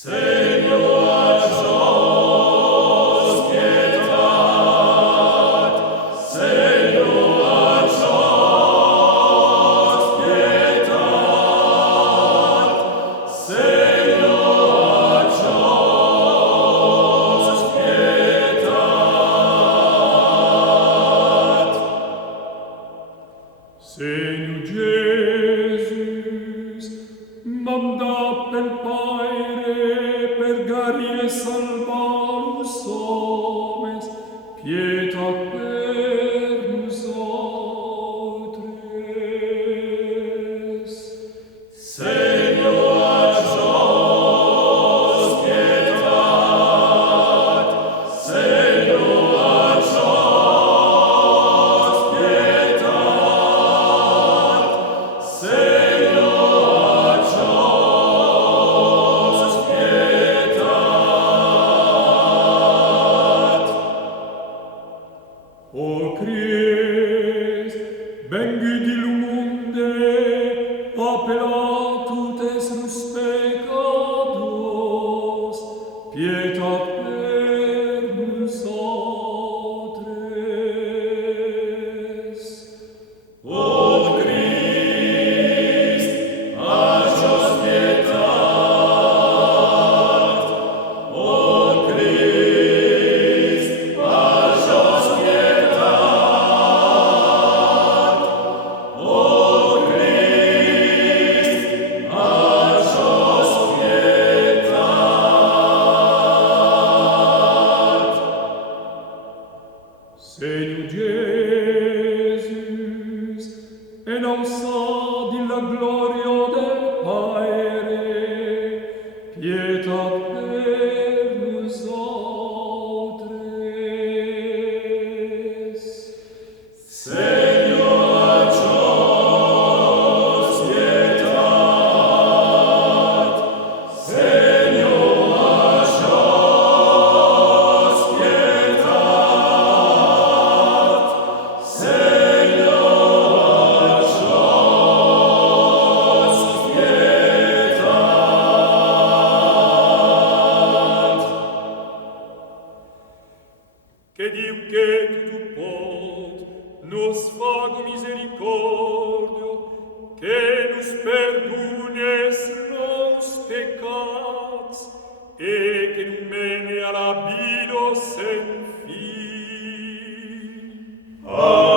Senhor Jesus, manda per paere pergarie salvarus homines, pietat per nus autres. Senhor Jesus, pietat, Senhor Jesus, pietat, Senhor Jesus, pietat. O Christ, benguit illum mundo, appellatut estrus peccados, pietat per nus autres. O Christ, agios pietat. O Christ, agios pietat. O Christ, agios pietat. Senhor Jesus, enaunsad in la gloria del Paere, pietat per nus autres. Senhor Jesus, pietat. Senhor Jesus, pietat. Senhor Jesus, pietat. Che Diu che tutto pot nos fago misericordio, che nos perdunes nos peccats, e che numene alla bido sen fin. Amen.